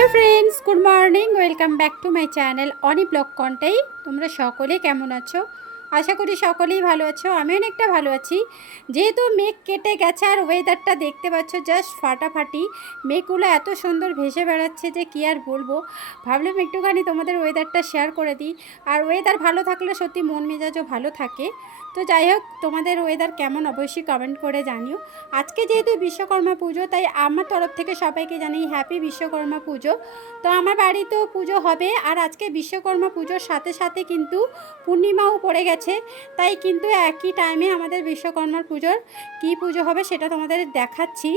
Hello friends good morning welcome back to my channel Oni blog কন্টেই তোমরা সকলে কেমন আছো? আশা করি সকলেই ভালো আছো, আমি অনেকটা ভালো আছি। যেহেতু মেঘ কেটে গেছে আর ওয়েদারটা দেখতে পাচ্ছ জাস্ট ফাটাফাটি, মেঘগুলো এত সুন্দর ভেসে বেড়াচ্ছে যে কী আর বলব। ভাবলাম একটুখানি তোমাদের ওয়েদারটা শেয়ার করে দিই। আর ওয়েদার ভালো থাকলে সত্যি মন মেজাজও ভালো থাকে। তো যাই হোক, তোমাদের ওয়েদার কেমন অবশ্যই কমেন্ট করে জানিও। আজকে যেহেতু বিশ্বকর্মা পুজো, তাই আমার তরফ থেকে সবাইকে জানাই হ্যাপি বিশ্বকর্মা পুজো। তো আমার বাড়িতেও পুজো হবে, আর আজকে বিশ্বকর্মা পুজোর সাথে সাথে কিন্তু পূর্ণিমাও পড়ে গেছে। তাই কিন্তু একই টাইমে আমাদের বিশ্বকর্মার পুজোর কী পুজো হবে সেটা তোমাদের দেখাচ্ছি।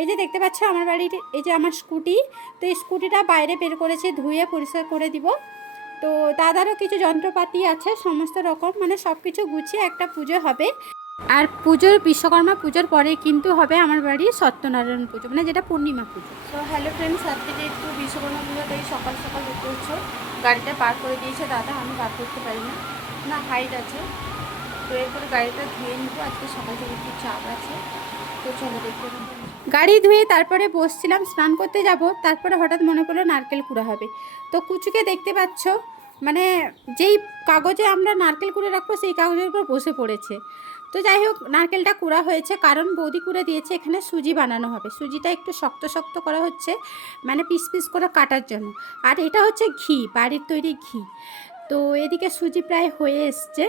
এই যে দেখতে পাচ্ছ, আমার বাড়ির, এই যে আমার স্কুটি, তো এই স্কুটিটা বাইরে বের করেছে, ধুয়ে পরিষ্কার করে দিব। তো দাদারও কিছু যন্ত্রপাতি আছে, সমস্ত রকম মানে সব কিছু গুছিয়ে একটা পুজো হবে। আর পুজোর, বিশ্বকর্মা পুজোর পরে কিন্তু হবে আমার বাড়ি সত্যনারায়ণ পুজো মানে যেটা পূর্ণিমা পুজো। তো হ্যালো ফ্রেন্ডস আজকে যেহেতু বিশ্বকর্মা পুজো, তাই সকাল সকাল হচ্ছে গাড়িটা পার করে দিয়েছে দাদা, আমি পার করতে পারি না। না হাইট আছে। তো এরপরে গাড়িটা ধুয়ে নিব, আজকে সকাল থেকে একটু চাপ আছে। তো চলো দেখতে। গাড়ি ধুয়ে তারপরে বসছিলাম, স্নান করতে যাব। তারপরে হঠাৎ মনে করল নারকেল কুড়া হবে। তো কুচুকে দেখতে পাচ্ছ মানে যেই কাগজে আমরা নারকেল কুড়ে রাখব, সেই কাগজের উপর বসে পড়েছে। তো যাই হোক, নারকেলটা কুড়া হয়েছে, কারণ বৌদি কুড়ে দিয়েছে, এখানে সুজি বানানো হবে। সুজিটা একটু শক্ত শক্ত করা হচ্ছে মানে পিস পিস করে কাটার জন্য। আর এটা হচ্ছে ঘি, বাড়ির তৈরি ঘি। তো এদিকে সুজি প্রায় হয়ে এসছে।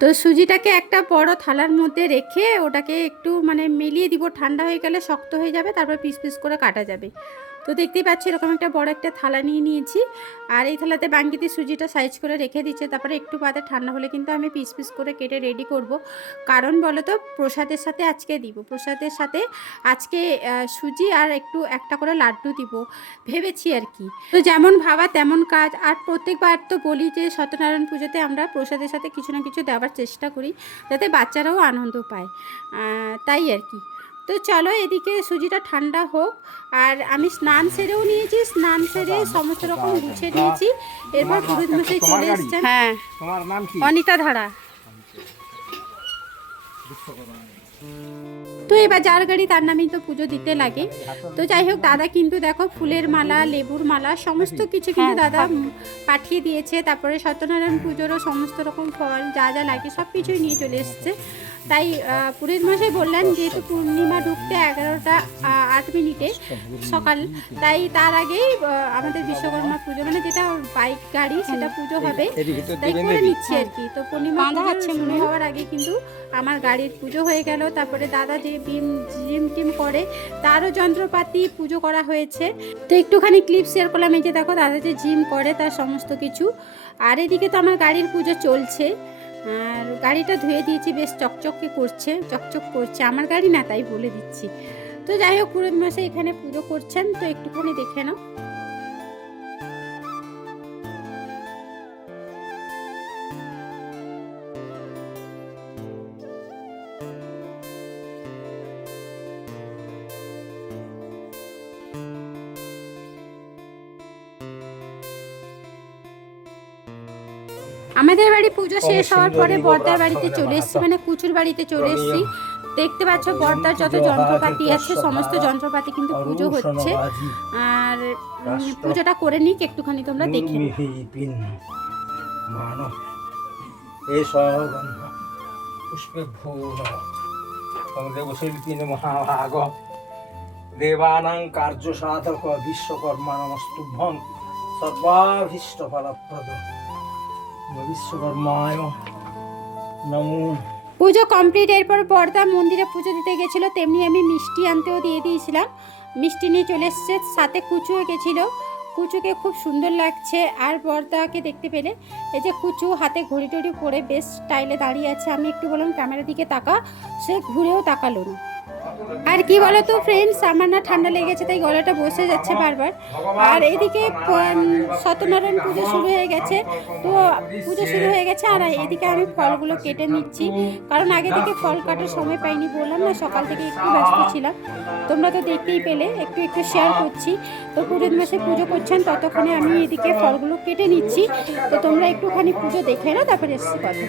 তো সুজিটাকে একটা বড় থালার মধ্যে রেখে ওটাকে একটু মানে মেলিয়ে দিব, ঠান্ডা হয়ে গেলে শক্ত হয়ে যাবে, তারপর পিস পিস করে কাটা যাবে। তো দেখতেই পাচ্ছি, এরকম একটা বড় একটা থালা নিয়ে নিয়েছি। আর এই থালাতে বাঙ্গিতে সুজিটা সাইজ করে রেখে দিচ্ছে। তারপরে একটু বাদে ঠান্ডা হলে কিন্তু আমি পিস পিস করে কেটে রেডি করব। কারণ বলো তো, প্রসাদের সাথে আজকে দিব। প্রসাদের সাথে আজকে সুজি আর একটু একটা করে লাড্ডু দিব। ভেবেছি আর কি। তো যেমন ভাবা তেমন কাজ। আর প্রত্যেকবার তো বলি যে, সত্যনারায়ণ পুজোতে আমরা প্রসাদের সাথে কিছু না কিছু দেওয়ার চেষ্টা করি, যাতে বাচ্চারাও আনন্দ পায়। তাই আর কি। তো চলো এদিকে সুজিটা ঠান্ডা হোক। আর আমি স্নান সেরেও নিয়েছি স্নান সেরে সমস্ত রকম গুছিয়ে নিয়েছি। এরপর পুরোহিত মশাই চলে এসছেন। হ্যাঁ। তোমার নাম কি? অনিতা ধারা। তো এবার যার গাড়ি তার নামেই তো পুজো দিতে লাগে। তো যাই হোক দাদা কিন্তু দেখো ফুলের মালা লেবুর মালা সমস্ত কিছু কিন্তু দাদা পাঠিয়ে দিয়েছে। তারপরে সত্যনারায়ণ পুজোরও সমস্ত রকম ফল যা যা লাগে সব কিছুই নিয়ে চলে এসছে। তাই পুরোহিত মশাই বললেন যেহেতু পূর্ণিমা ঢুকতে এগারোটা আট মিনিটে সকাল তাই তার আগেই আমাদের বিশ্বকর্মা পুজো মানে যেটা বাইক গাড়ি সেটা পুজো হবে। তাই করে নিচ্ছি আর কি। তো পূর্ণিমা হচ্ছে শুরু হওয়ার আগে কিন্তু আমার গাড়ির পুজো হয়ে গেল। তারপরে দাদা যে বিম জিম টিম করে তারও যন্ত্রপাতি পুজো করা হয়েছে। তো একটুখানি ক্লিপ শেয়ার করলাম। এই যে দেখো দাদা যে জিম করে তার সমস্ত কিছু। আর এদিকে তো আমার গাড়ির পুজো চলছে। আর গাড়িটা ধুয়ে দিয়েছি, বেশ চকচকে করছে, চকচক করছে। আমার গাড়ি না, তাই বলে দিচ্ছি। তো যাই হোক, পুরোহিত মাসে এখানে পুজো করছেন, তো একটুখানি দেখে নাও। আমাদের বাড়ি পুজো শেষ হওয়ার পরে বর্দার বাড়িতে চলে এসেছি মানে কুচুর বাড়িতে চলে এসেছি। দেখতে পাচ্ছ বর্দার যত যন্ত্রপাতি আছে সমস্ত যন্ত্রপাতি কিন্তু পুজো হচ্ছে। আর পুজোটা করে নিক একটুখানি তোমরা দেখে পুষ্পে মহাভাগ দেবানাং কার্য সাধক বিশ্বকর্মা নমস্তুভ্যং সর্বাভীষ্ট ফলপ্রদ। পুজো কমপ্লিট, এরপর বর্দা মন্দিরে পুজো দিতে গেছিল, তেমনি আমি মিষ্টি আনতেও দিয়ে দিয়েছিলাম। মিষ্টি নিয়ে চলে এসছে, সাথে কুচুও গেছিল। কুচুকে খুব সুন্দর লাগছে, আর বর্দাকে দেখতে পেলে এই যে কুচু হাতে ঘড়ি টড়ি পরে বেশ স্টাইলে দাঁড়িয়ে আছে। আমি একটু বললাম ক্যামেরার দিকে তাকা সে ঘুরেও তাকালো না। আর কি বলো তো ফ্রেন্ডস আমার না ঠান্ডা লেগেছে, তাই গলাটা বসে যাচ্ছে বারবার। আর এদিকে সত্যনারায়ণ পুজো শুরু হয়ে গেছে। তো পুজো শুরু হয়ে গেছে, আর এদিকে আমি ফলগুলো কেটে নিচ্ছি। কারণ আগে থেকে ফল কাটার সময় পাইনি বললাম না, সকাল থেকে একটু ব্যস্ত ছিলাম। তোমরা তো দেখতেই পেলে, একটু একটু শেয়ার করছি। তো পুরোহিত মাসে পুজো করছেন, ততক্ষণে আমি এদিকে ফলগুলো কেটে নিচ্ছি। তো তোমরা একটুখানি পুজো দেখে নাও, তারপরে এসছি কথা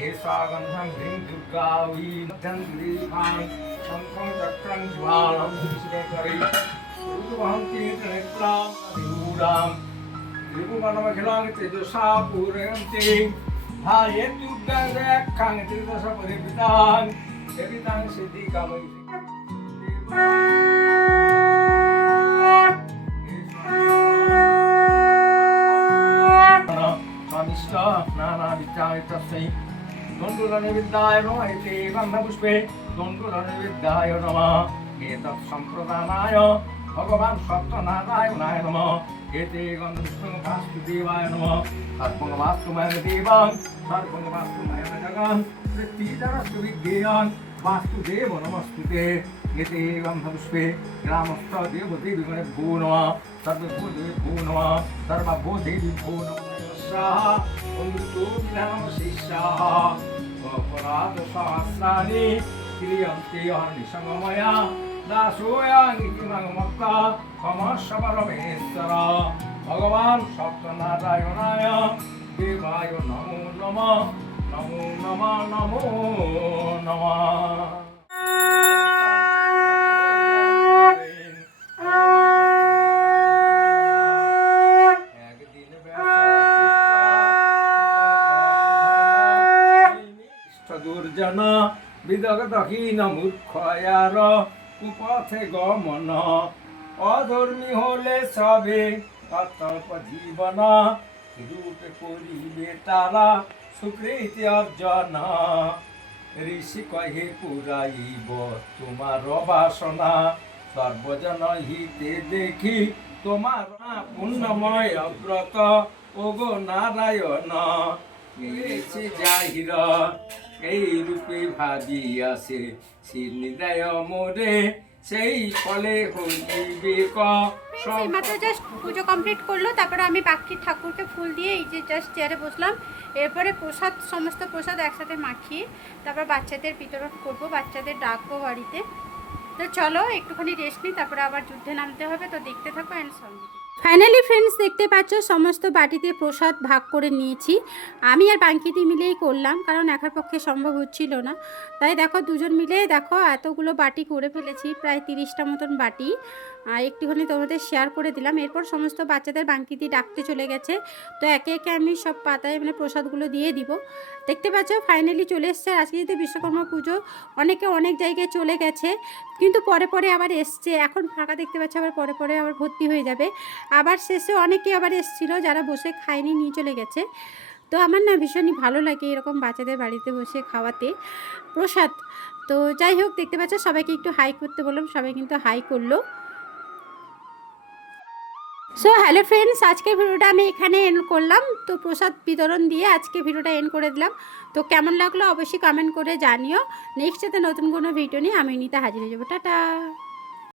एषा गन्धं ह्रीं दुर्गा वै मध्यन्त्रीभां शङ्खं चक्रं ज्वालं विश्वेकरै ऊर्ध्वहन्ति नेत्रां विरूढां त्रिभुवनमखिलां तेजसा पूरयन्ति भाये दुर्गां रेखां त्रिदश परिवृतां एवितां स्वामिष्ट नानाविद्यायतस्मै স্বপ্নানাবিচ্চায়তস্যై দণ্ডুরনিবিদ্যায় রোহিতে গন্ধপুষ্পে দণ্ডুরনিবিদ্যায় নমঃ এতৎ সম্প্রদানায় ভগবান সত্যনারায়ণায় নমঃ এতে গন্ধপুষ্পকাস্তু দেবায় নমঃ সর্বঙ্গবাস্তুময় দেবাং সর্বঙ্গবাস্তুময় জগান পৃথিবীদারস্তু বিজ্ঞেয়ান বাস্তুদেব নমস্তুতে এতে গন্ধপুষ্পে গ্রামস্থ দেবদেবী গণে ভূ নমঃ সর্বভূদেবী ভূ নমঃ সর্বভূদেবী ভূ নমঃ সহস্রাহ অমৃতোগ্রহ শিষ্যাহ অপরাধ সহস্রাণি ক্রিয়ন্তে অহর্নিশময়া দাসোয়াঙ্গিতি মক্তা ক্ষমস্ব পরমেশ্বর ভগবান সত্যনারায়ণায় দেবায় নমো নম নমো নম, নমো নমঃ। দুর্জন বিদগ্ধহীন মূর্খয়ার কুপথে গমন। অধর্মী হলে সবে অতল্প জীবন। রূপে করিবে তারা সুকৃতি অর্জন। ঋষি কহে, পুরাইব তোমার বাসনা। সর্বজন হিতে দেখি তোমার পুণ্যময় ব্রত ওগো নারায়ণ গেছে এই রূপে ভাবিয়াছে শ্রীনিদায় মোরে সেই ফলে হইবে ক মাত্র জাস্ট পুজো কমপ্লিট করল, তারপরে আমি বাকি ঠাকুরকে ফুল দিয়ে এই যে জাস্ট চেয়ারে বসলাম। এরপরে প্রসাদ, সমস্ত প্রসাদ একসাথে মাখিয়ে তারপর বাচ্চাদের বিতরণ করব, বাচ্চাদের ডাকবো বাড়িতে। তো চলো, একটুখানি রেস্ট নিই, তারপরে আবার যুদ্ধে নামতে হবে, তো দেখতে থাকো অ্যান্ড সঙ্গে ফাইনালি ফ্রেন্ডস দেখতে পাচ্ছ, সমস্ত বাটিতে প্রসাদ ভাগ করে নিয়েছি। আমি আর বাঙ্কিতি মিলেই করলাম, কারণ একার পক্ষে সম্ভব হচ্ছিল না। তাই দেখো, দুজন মিলে দেখো, এতগুলো বাটি করে ফেলেছি, প্রায় তিরিশটা মতন বাটি। আর একটুখানি তোমাদের শেয়ার করে দিলাম। এরপর সমস্ত বাচ্চাদের বাঙ্কিতি ডাকতে চলে গেছে। তো একে একে আমি সব পাতায় মানে প্রসাদগুলো দিয়ে দিব। দেখতে পাচ্ছ ফাইনালি চলে এসছে। আজকে যেহেতু বিশ্বকর্মা পুজো, অনেকে অনেক জায়গায় চলে গেছে। কিন্তু পরে পরে আবার এসছে। এখন ফাঁকা দেখতে পাচ্ছ, আবার পরে পরে আবার ভর্তি হয়ে যাবে। আবার শেষে অনেকে আবার এসছিল যারা বসে খায়নি, নিয়ে চলে গেছে। তো আমার না ভীষণই ভালো লাগে এরকম বাচ্চাদের বাড়িতে বসে খাওয়াতে। প্রসাদ। তো যাই হোক, দেখতে পাচ্ছ, সবাইকে একটু হাই করতে বললাম। সবাই কিন্তু হাই করল। সো হ্যালো ফ্রেন্ডস আজকে ভিডিওটা আমি এখানে এন্ড করলাম। তো প্রসাদ বিতরণ দিয়ে আজকে ভিডিওটা এন্ড করে দিলাম। তো কেমন লাগল অবশ্যই কমেন্ট করে জানিও। নেক্সট যাতে নতুন কোনো ভিডিও নিয়ে আমি নিতে হাজির হয়ে যাব। টাটা!